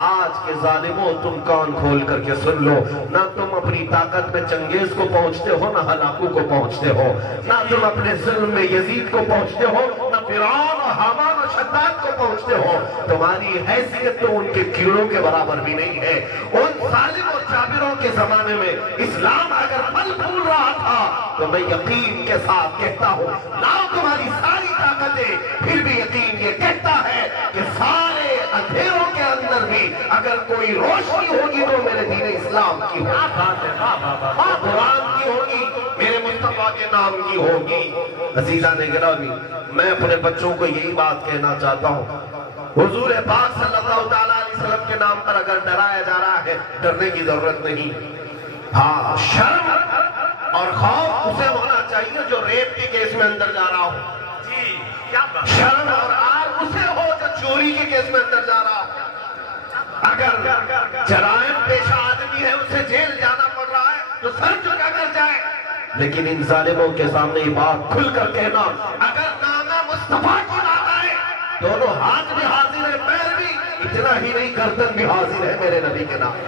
آج کے ظالموں تم کان کھول کر کے سن لو، نہ تم اپنی طاقت میں چنگیز کو پہنچتے ہو، نہ ہلاکو کو پہنچتے ہو، نہ تم اپنے ظلم میں یزید کو پہنچتے ہو، نہ فرعون اور حامان اور شداد کو پہنچتے ہو۔ تمہاری حیثیت تو ان کے کیڑوں کے برابر بھی نہیں ہے۔ ان ظالم اور جابروں کے زمانے میں اسلام اگر پھل پھول رہا تھا تو میں یقین کے ساتھ کہتا ہوں، لاؤ تمہاری ساری طاقتیں، پھر بھی یقین یہ کہتا ہے کہ سارے اندھیروں کے اندر بھی اگر کوئی روشنی ہوگی تو میرے دین اسلام کی ہوگی، قرآن کی ہوگی، میرے مصطفیٰ کے نام کی ہوگی۔ عزیزان گرامی، میں اپنے بچوں کو یہی بات کہنا چاہتا ہوں، حضور پاک صلی اللہ علیہ وسلم کے نام پر اگر ڈرایا جا رہا ہے، ڈرنے کی ضرورت نہیں۔ ہاں، شرم اور خوف اسے ہونا چاہیے جو ریپ کے کیس میں اندر جا رہا ہو، شرم اور آر اسے ہو جو چوری کے کیس میں اندر جا رہا ہو۔ اگر جرائم پیشہ آدمی ہے، اسے جیل جانا پڑ رہا ہے تو سر چکا کر جائے، لیکن ان ظالموں کے سامنے یہ بات کھل کر کہنا، اگر نام مصطفیٰ کی بات آئے دونوں ہاتھ بھی حاضر ہے، پیر بھی، اتنا ہی نہیں گردن بھی حاضر ہے میرے نبی کے نام۔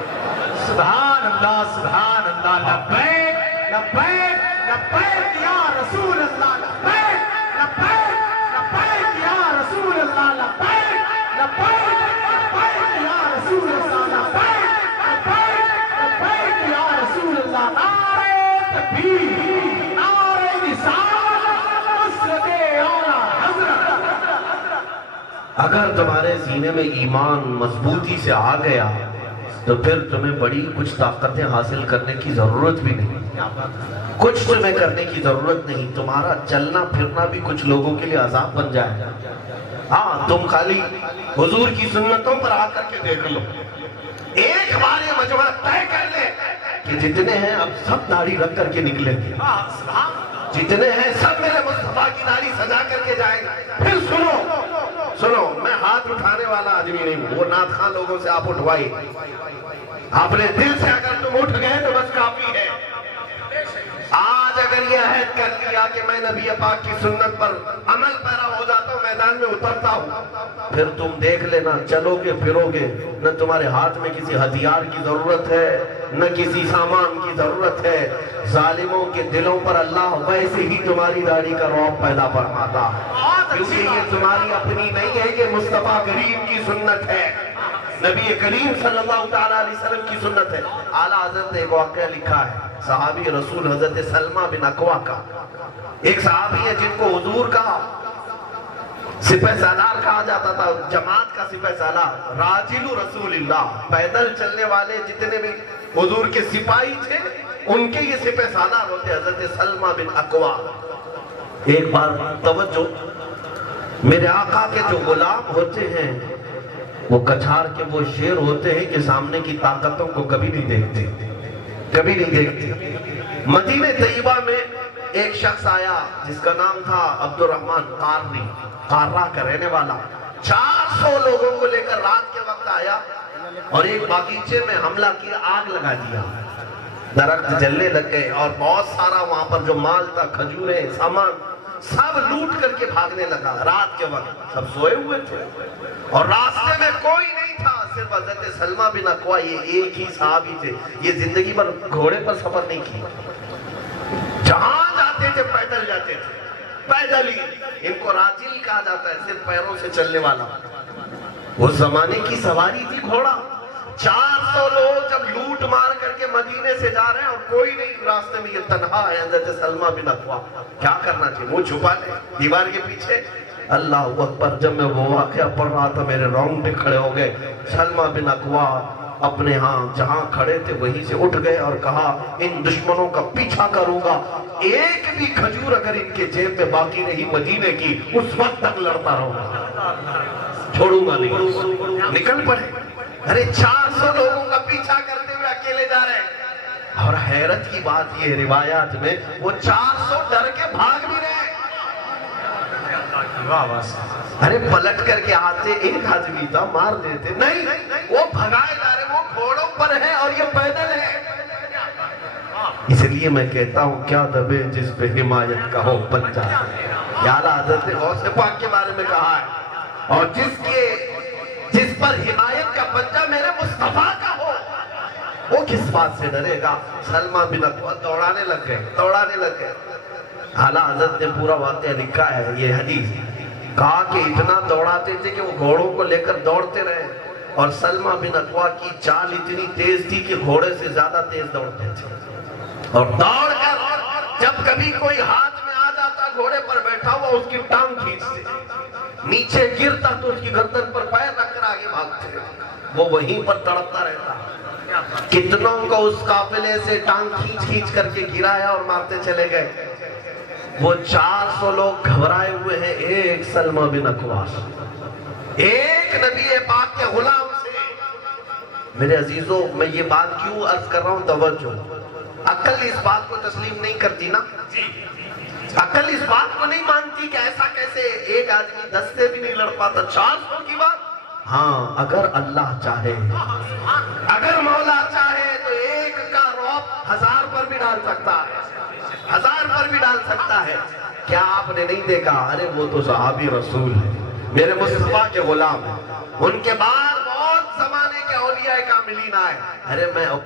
سبحان اللہ، سبحان اللہ، لبیک لبیک لبیک یا رسول اللہ، لبیک لبیک لبیک یا رسول اللہ، لبیک لبیک لبیک یا رسول اللہ، لبیک لبیک لبیک یا رسول اللہ۔ نعرہ تکبیر، نعرہ رسالت، نصرت اعلیٰ حضرت۔ اگر تمہارے سینے میں ایمان مضبوطی سے آ گیا تو پھر تمہیں بڑی کچھ طاقتیں حاصل کرنے کی ضرورت بھی نہیں، کچھ تمہیں کرنے کی ضرورت نہیں۔ تمہارا چلنا پھرنا بھی کچھ لوگوں کے لیے عذاب بن جائے۔ ہاں، تم خالی حضور کی سنتوں پر آ کر کے دیکھ لو، ایک بار یہ مجمع طے کر لے کہ جتنے ہیں اب سب داڑھی رکھ کر کے نکلیں گے، جتنے ہیں سب میرے مصطفیٰ کی داڑھی سجا کر کے جائیں گے۔ پھر سنو، میں ہاتھ اٹھانے والا آدمی نہیں ہوں، وہ نعت خان لوگوں سے آپ اٹھوائی، اپنے دل سے اگر تم اٹھ گئے تو بس کافی ہے۔ آج اگر یہ عہد کر لیا کہ میں نبی پاک کی سنت پر عمل پیرا ہو جاتا ہوں، میدان میں اترتا ہوں، پھر تم دیکھ لینا، چلو گے پھرو گے، نہ تمہارے ہاتھ میں کسی ہتھیار کی ضرورت ہے، نہ کسی سامان کی ضرورت ہے۔ ظالموں کے دلوں پر اللہ ویسے ہی تمہاری داڑھی کا رعب پیدا فرماتا ہے، کیونکہ یہ تمہاری اپنی نہیں ہے، یہ مصطفیٰ کریم کی سنت ہے، نبی کریم صلی اللہ علیہ وسلم کی سنت ہے۔ اعلیٰ حضرت نے ایک واقعہ لکھا ہے، صحابی رسول حضرت سلمہ بن اکوع کا، ایک صحابی ہے جن کو حضور کا سپہ سالار کہا جاتا تھا، جماعت کا سپہ سالار، راجل رسول اللہ، پیدل چلنے والے جتنے بھی حضور کے سپاہی تھے ان کے یہ سپہ سالار ہوتے حضرت سلمہ بن اکوع۔ ایک بار توجہ، میرے آقا کے جو غلام ہوتے ہیں وہ کچھار کے وہ شیر ہوتے ہیں کہ سامنے کی طاقتوں کو کبھی نہیں دیکھتے، کبھی نہیں دیکھتے۔ مدینہ طیبہ میں ایک شخص آیا جس کا نام تھا عبد الرحمن قارنی، قارہ کا رہنے والا، 400 لوگوں کو لے کر رات کے وقت آیا اور ایک باغیچے میں حملہ کیا، آگ لگا دیا، درخت جلنے لگ گئے اور بہت سارا وہاں پر جو مال تھا، کھجوریں، سامان، سب لوٹ کر کے بھاگنے لگا۔ رات کے وقت سب سوئے ہوئے تھے اور راستے میں کوئی نہیں تھا، صرف حضرت سلمہ بن اکوع، یہ ایک ہی صحابی تھے۔ یہ زندگی پر گھوڑے پر سفر نہیں کی، جہاں جاتے تھے پیدل جاتے تھے، پیدل ہی۔ ان کو راجل کہا جاتا ہے، صرف پیروں سے چلنے والا۔ اس زمانے کی سواری تھی گھوڑا۔ 400 لوگ جب لوٹ مار کر کے مدینے سے جا رہے ہیں اور کوئی نہیں راستے میں، یہ تنہا ہے حضرت سلمہ بن اکوع، کیا کرنا چاہیے؟ وہ چھپا لے دیوار کے پیچھے۔ اللہ اکبر، جب میں وہ واقعہ پڑھ رہا تھا میرے رونگٹے کھڑے ہو گئے۔ سلمہ بن اکوع اپنے ہاں جہاں کھڑے تھے وہیں سے اٹھ گئے اور کہا، ان دشمنوں کا پیچھا کروں گا، ایک بھی کھجور اگر ان کے جیب میں باقی نہیں مدینے کی، اس وقت تک لڑتا رہوں گا، چھوڑوں گا نہیں۔ نکل پڑے، ارے 400 لوگوں کا پیچھا کرتے ہوئے اکیلے جا رہے ہیں۔ اور حیرت کی بات یہ روایات میں وہ 400 ڈر کے بھاگ بھی رہے۔ ارے پلٹ کر کے آتے، ایک آدمی تھا، مار دیتے، نہیں، وہ بھگائے جا رہے، وہ گھوڑوں پر ہے اور یہ پیدل ہے۔ اس لیے میں کہتا ہوں، کیا دبے جس پہ حمایت کا ہو پنجہ۔ یا اعلیٰ حضرت نے غوث پاک کے بارے میں کہا ہے، اور جس پر حمایت کا پنجہ میرے وہ کس بات سے ڈرے گا؟ سلمہ بن اکوع دوڑانے لگ گئے. اعلیٰ حضرت نے پورا واقعہ لکھا ہے یہ حدیث. کہا کہ اتنا دوڑاتے تھے کہ وہ گھوڑوں کو لے کر دوڑتے رہے، اور سلمہ بن اکوع کی چال اتنی تیز تھی کہ گھوڑے سے زیادہ تیز دوڑتے تھے. اور دوڑ کر جب کبھی کوئی ہاتھ میں آ جاتا گھوڑے پر بیٹھا ہوا اس کی ٹانگ کھینچتے، نیچے گرتا تو اس کی گردن پر پیر رکھ کر آگے بھاگتے، وہ وہیں پر تڑپتا رہتا. کتنوں کو اس قافلے سے ٹانگ کھینچ کر کے گرایا اور مارتے چلے گئے. وہ 400 لوگ گھبرائے ہوئے ہیں ایک سلمہ بن اکوع، ایک نبی پاک کے غلام سے. میرے عزیزوں میں یہ بات کیوں عرض کر رہا ہوں؟ توجہ. عقل اس بات کو تسلیم نہیں کرتی نا، عقل اس بات کو نہیں مانتی کہ ایسا کیسے ایک آدمی 10 سے بھی نہیں لڑ پاتا. 400 کی بات. ہاں اگر اللہ چاہے، اگر مولا چاہے تو ایک کا رعب 1000 پر بھی ڈال سکتا ہے، 1000 پر بھی ڈال سکتا ہے. کیا آپ نے نہیں دیکھا؟ ارے وہ تو صحابی رسول ہے، میرے مصطفیٰ کے غلام ہیں، ان کے بعد بہت زمانے کے اولیاء کاملین آئے. ارے میں